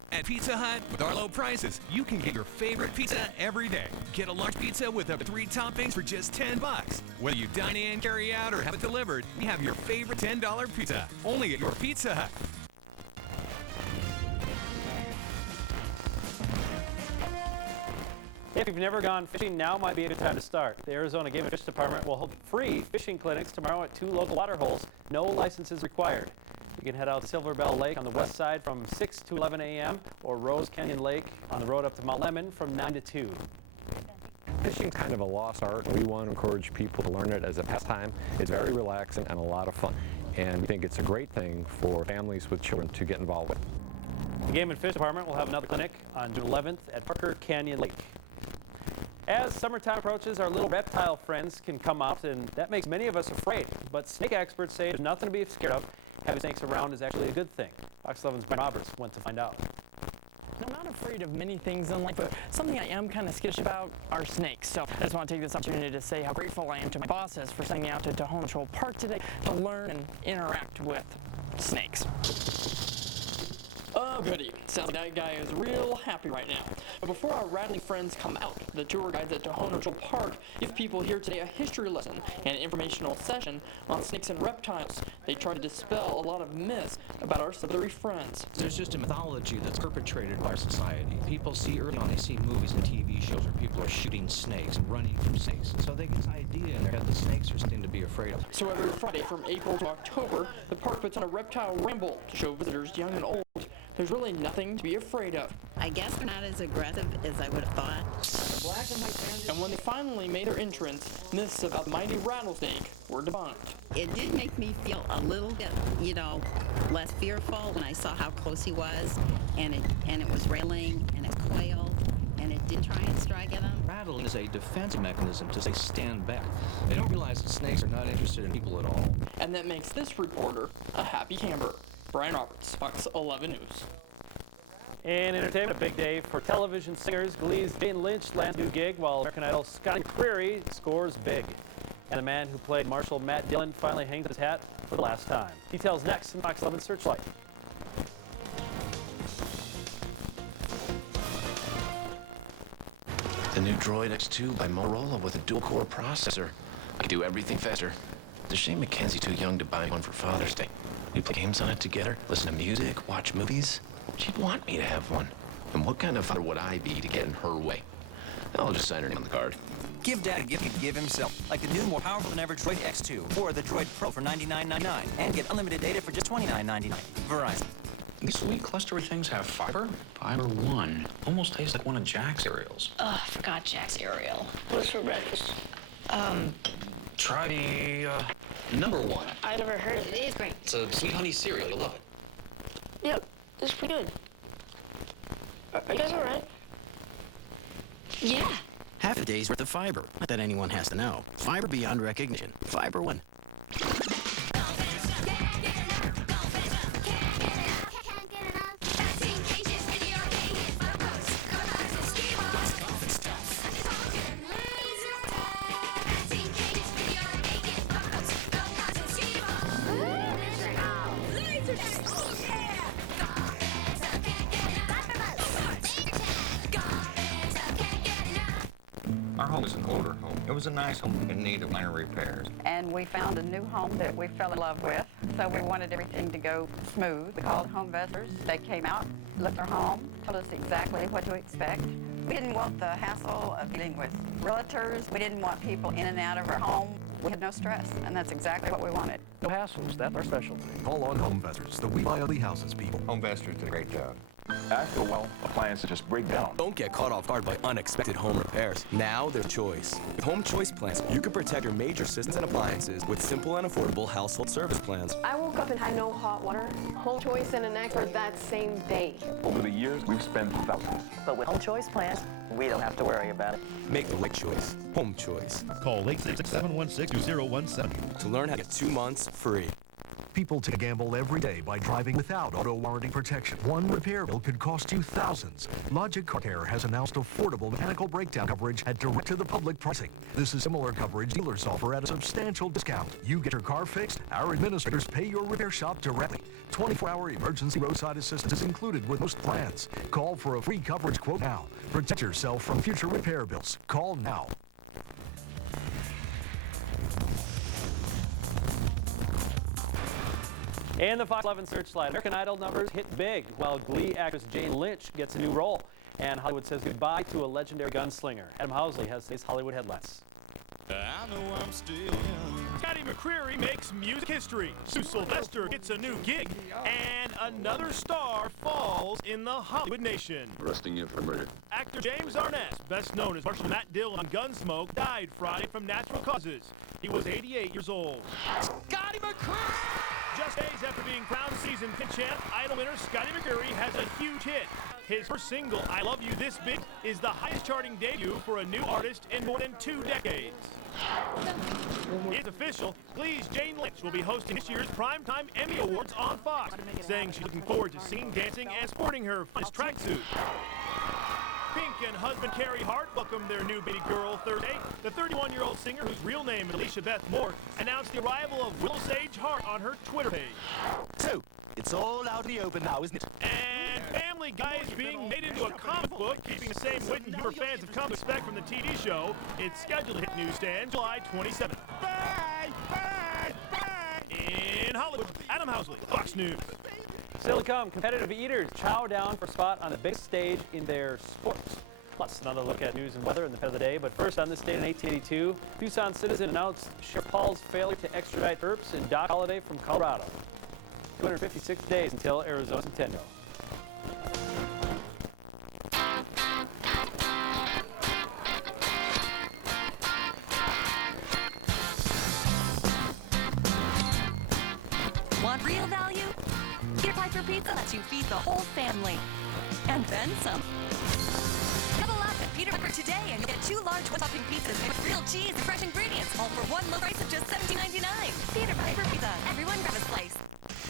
At Pizza Hut, with our low prices, you can get your favorite pizza every day. Get a large pizza with up to 3 toppings for just $10. Whether you dine in, carry out, or have it delivered, we have your favorite $10 pizza, only at your Pizza Hut. If you've never gone fishing, now might be a good time to start. The Arizona Game and Fish Department will hold free fishing clinics tomorrow at 2 local water holes. No licenses required. You can head out to Silver Bell Lake on the west side from 6 to 11 a.m. or Rose Canyon Lake on the road up to Mount Lemmon from 9 to 2. Fishing's kind of a lost art. We want to encourage people to learn it as a pastime. It's very relaxing and a lot of fun. And we think it's a great thing for families with children to get involved with. The Game and Fish Department will have another clinic on June 11th at Parker Canyon Lake. As summertime approaches, our little reptile friends can come out, and that makes many of us afraid. But snake experts say there's nothing to be scared of. Having snakes around is actually a good thing. Fox 11's Brian Roberts went to find out. I'm not afraid of many things in life, but something I am kind of skittish about are snakes. So I just want to take this opportunity to say how grateful I am to my bosses for sending me out to Tohono National Park today to learn and interact with snakes. Oh, goody. Sounds like that guy is real happy right now. But before our rattling friends come out, the tour guides at Tohono National Park give people here today a history lesson and an informational session on snakes and reptiles. They try to dispel a lot of myths about our feathery friends. There's just a mythology that's perpetrated by our society. People see early on, they see movies and TV shows where people are shooting snakes and running from snakes. And so they get this idea in their head that snakes are something to be afraid of. So every Friday from April to October, the park puts on a reptile ramble to show visitors young and old there's really nothing to be afraid of. I guess they're not as aggressive as I would have thought. And when they finally made their entrance, myths about the mighty rattlesnake were debunked. It did make me feel a little bit, less fearful when I saw how close he was, and it was railing, and it quailed, and it did try and strike at him. Rattling is a defense mechanism to say stand back. They don't realize that snakes are not interested in people at all. And that makes this reporter a happy camper. Brian Roberts, Fox 11 News. In entertainment, a big day for television singers. Glee's Jane Lynch lands a new gig, while American Idol's Scotty McCreery scores big. And the man who played Marshal Matt Dillon finally hangs his hat for the last time. Details next in Fox 11 Searchlight. The new Droid X2 by Motorola with a dual-core processor. I can do everything faster. It's a shame Mackenzie's too young to buy one for Father's Day. We play games on it together, listen to music, watch movies. She'd want me to have one. And what kind of father would I be to get in her way? I'll just sign her name on the card. Give Dad a gift he could give himself, like the new, more powerful than ever Droid X2, or the Droid Pro for $99.99, and get unlimited data for just $29.99. Verizon. These sweet clustery things have fiber? Fiber One. Almost tastes like one of Jack's cereals. Oh, I forgot Jack's cereal. What's for breakfast? Try the, number one. I never heard of it. It is great. It's a sweet honey cereal. You'll love it. Yep, it's pretty good. Are you guys all right? Yeah. Half a day's worth of fiber. Not that anyone has to know. Fiber beyond recognition. Fiber One. Our home is an older home. It was a nice home in need of minor repairs. And we found a new home that we fell in love with, so we wanted everything to go smooth. We called home investors. They came out, looked at our home, told us exactly what to expect. We didn't want the hassle of dealing with realtors. We didn't want people in and out of our home. We had no stress, and that's exactly what we wanted. No hassles. That's our specialty. Call on Home Investors, the We Buy Ugly Houses people. Home Investors did a great job. After a while, appliances just break down. Don't get caught off guard by unexpected home repairs. Now there's choice. With Home Choice plans, you can protect your major systems and appliances with simple and affordable household service plans. I woke up and had no hot water. Home Choice and an expert that same day. Over the years, we've spent thousands. But with Home Choice plans, we don't have to worry about it. Make the right choice. Home Choice. Call 866-716-2017 to learn how to get 2 months free. People take a gamble every day by driving without auto warranty protection. One repair bill could cost you thousands. Logic Car Care has announced affordable mechanical breakdown coverage at direct-to-the-public pricing. This is similar coverage dealers offer at a substantial discount. You get your car fixed, our administrators pay your repair shop directly. 24-hour emergency roadside assistance is included with most plans. Call for a free coverage quote now. Protect yourself from future repair bills. Call now. In the Fox 11 Searchlight, American Idol numbers hit big, while Glee actress Jane Lynch gets a new role. And Hollywood says goodbye to a legendary gunslinger. Adam Housley has today's Hollywood headlines. I know I'm still young. Scotty McCreery makes music history. Sue Sylvester gets a new gig. And another star falls in the Hollywood nation. Arresting you for murder. Actor James Arness, best known as Marshal Matt Dillon on Gunsmoke, died Friday from natural causes. He was 88 years old. Scotty McCreery! Just days after being crowned season 10 champ, Idol winner Scotty McCreery has a huge hit. His first single, I Love You This Big, is the highest charting debut for a new artist in more than 2 decades. It's official. Glee's Jane Lynch will be hosting this year's Primetime Emmy Awards on Fox, saying she's looking forward to singing, dancing, and sporting her finest tracksuit. Pink and husband Carrie Hart welcomed their new baby girl Thursday. The 31-year-old singer, whose real name is Alicia Beth Moore, announced the arrival of Willow Sage Hart on her Twitter page. So, it's all out in the open now, isn't it? And Family Guy is being made into a comic book, keeping the same wit and humor fans have come to expect from the TV show. It's scheduled to hit newsstands July 27th. Bye! Bye! Bye! In Hollywood, Adam Housley, Fox News. Still to come, competitive eaters chow down for a spot on the big stage in their sports. Plus, another look at news and weather in the pet of the day. But first, on this date in 1882, Tucson citizen announced Sheriff Paul's failure to extradite Earps and Doc Holliday from Colorado. 256 days until Arizona's Nintendo. Want real value? Peter Piper Pizza lets you feed the whole family. And then some. Double up at Peter Piper today and you'll get 2 large topping pizzas with real cheese and fresh ingredients, all for one low price of just $17.99. Peter Piper Pizza. Everyone grab a slice.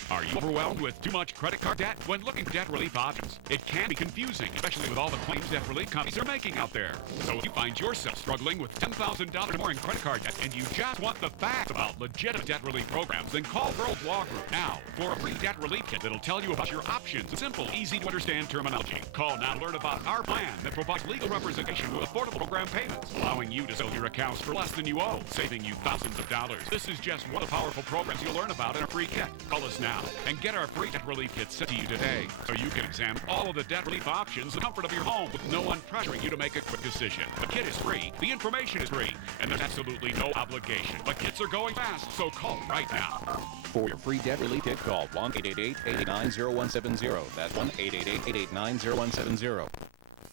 Are you overwhelmed with too much credit card debt? When looking for debt relief options, it can be confusing, especially with all the claims debt relief companies are making out there. So if you find yourself struggling with $10,000 or more in credit card debt and you just want the facts about legitimate debt relief programs, then call World Law Group now for a free debt relief kit that'll tell you about your options. Simple, easy to understand terminology. Call now to learn about our plan that provides legal representation with affordable program payments, allowing you to sell your accounts for less than you owe, saving you thousands of dollars. This is just one of the powerful programs you'll learn about in a free kit. Call us now and get our free debt relief kit sent to you today so you can examine all of the debt relief options in the comfort of your home with no one pressuring you to make a quick decision. The kit is free, the information is free, and there's absolutely no obligation. But kits are going fast, so call right now. For your free debt relief kit, call 1-888-889-0170. That's 1-888-889-0170.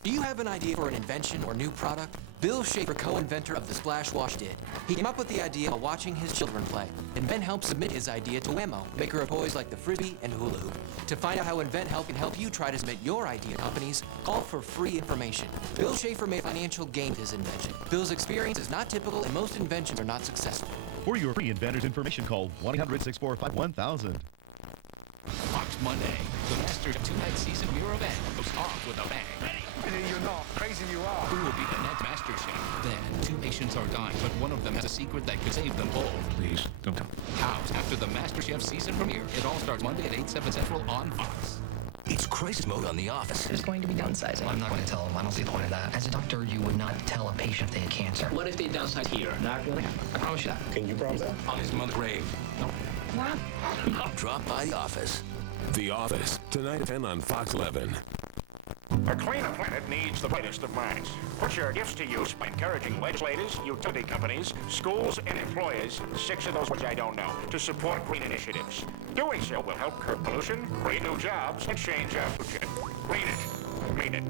Do you have an idea for an invention or new product? Bill Schaefer, co-inventor of the Splash Wash, did. He came up with the idea while watching his children play. InventHelp submit his idea to Wemo, maker of toys like the Frisbee and Hula Hoop. To find out how InventHelp can help you try to submit your idea to companies, call for free information. Bill Schaefer made financial gain with his invention. Bill's experience is not typical, and most inventions are not successful. For your free inventor's information, call 1-800-645-1000. Fox Monday, the Masters 2-night season mirror event goes off with a bang. You're not crazy, you are. Who will be the next Master Chef? Then, 2 patients are dying, but one of them has a secret that could save them both. Please, don't tell me. House, after the Master Chef season premiere. It all starts Monday at 8, 7 Central on Fox. It's crisis mode on The Office. There's going to be downsizing. I'm not going to tell them. I don't see the point of that. As a doctor, you would not tell a patient they had cancer. What if they downsize here? Not really. I promise you that. Can you promise that? On his mother's grave. No. What? Drop by The Office. The Office, tonight at 10 on Fox 11. A cleaner planet needs the brightest of minds. Put your gifts to use by encouraging legislators, utility companies, schools, and employers, 6 of those which I don't know, to support green initiatives. Doing so will help curb pollution, create new jobs, and change our future. Green it. Mean it.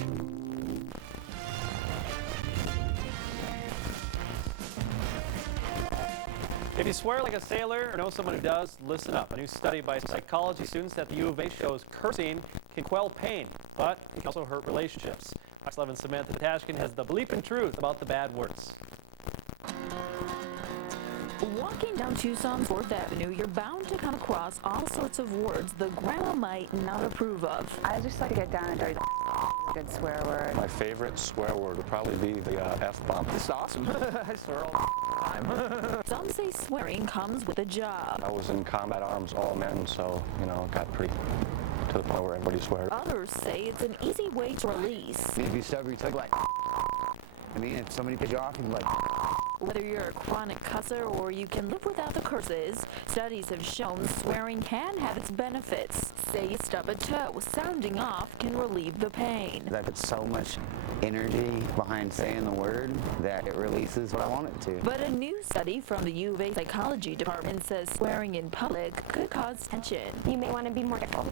If you swear like a sailor or know someone who does, listen up. A new study by psychology students at the U of A shows cursing can quell pain, but it can also hurt relationships. Fox 11's Samantha Tashkin has the bleeping truth about the bad words. Walking down Tucson's 4th Avenue, you're bound to come across all sorts of words the grandma might not approve of. I just like to get down and dirty. Good swear word. My favorite swear word would probably be the F-bomb. It's awesome. I swear all the time. Some say swearing comes with a job. I was in combat arms all men, so, got pretty to the point where everybody swears. Others say it's an easy way to release. If you stubborn, you talk like, if somebody pisses you off, you can be like, Whether you're a chronic cusser or you can live without the curses, studies have shown swearing can have its benefits. Say stub a toe, sounding off can relieve the pain. I put so much energy behind saying the word that it releases what I want it to. But a new study from the U of A psychology department says swearing in public could cause tension. You may want to be more careful.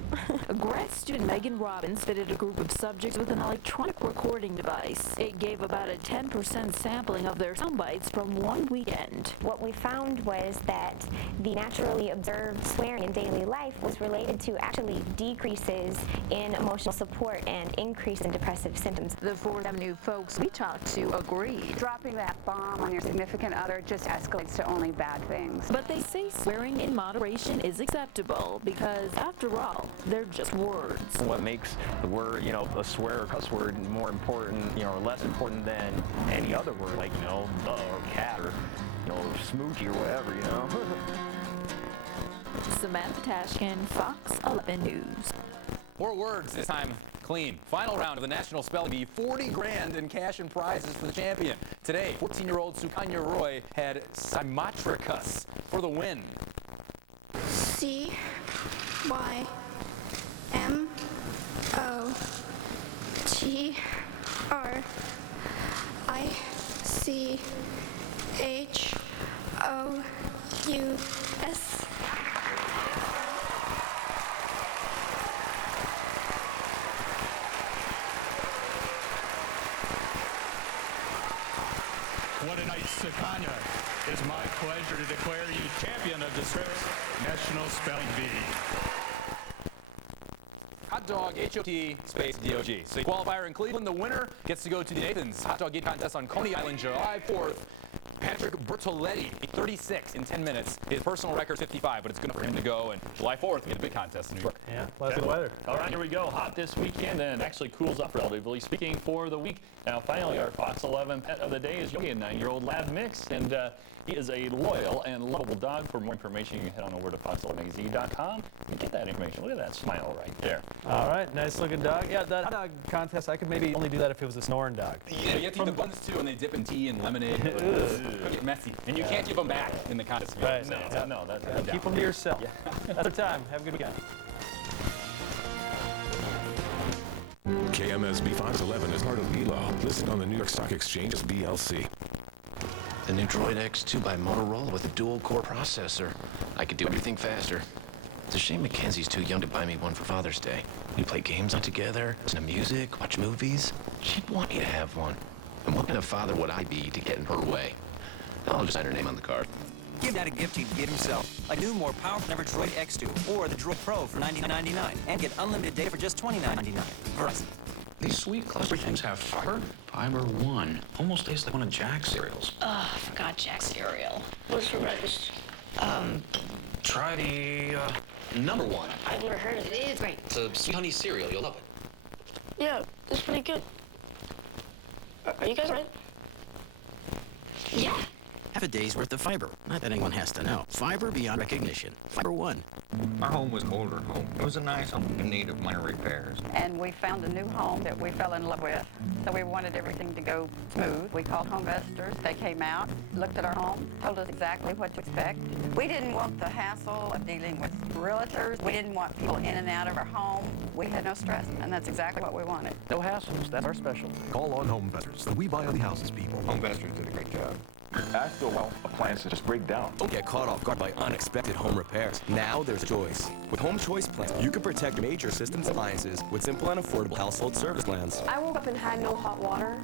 Grad student Megan Robbins fitted a group of subjects with an electronic recording device. It gave about a 10% sampling of their sound bites per from one weekend. What we found was that the naturally observed swearing in daily life was related to actually decreases in emotional support and increase in depressive symptoms. The 4th Avenue folks we talked to agreed. Dropping that bomb on your significant other just escalates to only bad things. But they say swearing in moderation is acceptable because, after all, they're just words. What makes the word, a swear or cuss word more important, or less important than any other word, like, or cat or, smoochie or whatever, Samantha Tashkin, Fox 11 News. More words, this time clean. Final round of the National Spelling Bee, 40 grand in cash and prizes for the champion. Today, 14-year-old Sukanya Roy had Symatricus for the win. Symatricous. What a night, Sukanya. It's my pleasure to declare you champion of the Scripps National Spelling Bee. Hot dog, H-O-T, space, D-O-G. So qualifier in Cleveland, the winner gets to go to the Nathan's Hot Dog Eat Contest on Coney Island, July 4th. Patrick Bertoletti, 36 in 10 minutes. His personal record 55, but it's good for him to go. And July 4th, we have a big contest in New York. Yeah, lots of weather. All right, here we go. Hot this weekend and actually cools up relatively speaking for the week. Now, finally, our Fox 11 pet of the day is Yogi, a 9-year-old lab mix. And he is a loyal and lovable dog. For more information, you can head on over to fox11magazine.com and get that information. Look at that smile right there. All right, nice looking dog. Yeah, that hot dog contest, I could maybe only do that if it was a snoring dog. Yeah, you have to eat the buns too, and they dip in tea and lemonade. It'll get messy. And you can't give them back in the contest. Right. No, that's Keep them to yourself. Yeah. Another time. Have a good weekend. KMSB 511 is part of ELO, listed on the New York Stock Exchange as BLC. The new Droid X2 by Motorola with a dual-core processor. I could do everything faster. It's a shame Mackenzie's too young to buy me one for Father's Day. We play games out together, listen to music, watch movies. She'd want me to have one. And what kind of father would I be to get in her way? I'll just sign her name on the card. Give Dad a gift he'd get himself. A new, more powerful than ever Droid X2 or the Droid Pro for $99.99 and get unlimited data for just $29.99. Verizon. These sweet cluster things have fiber? Fiber 1. Almost tastes like one of Jack's cereals. I forgot Jack's cereal. What's for breakfast? Try the, number 1. I've never heard of it. It's great. It's a sweet honey cereal. You'll love it. Yeah, it's pretty good. Are you guys right? Yeah. Half a day's worth of fiber. Not that anyone has to know. Fiber beyond recognition. Fiber 1. Our home was an older home. It was a nice home in need of minor repairs. And we found a new home that we fell in love with. So we wanted everything to go smooth. We called home investors. They came out, looked at our home, told us exactly what to expect. We didn't want the hassle of dealing with realtors. We didn't want people in and out of our home. We had no stress, and that's exactly what we wanted. No hassles. That's our special. Call on Home Investors, the We Buy Ugly Houses people. Home investors did a great job. After a while, appliances just break down. Don't get caught off guard by unexpected home repairs. Now there's choice. With Home Choice plans, you can protect your major systems appliances with simple and affordable household service plans. I woke up and had no hot water.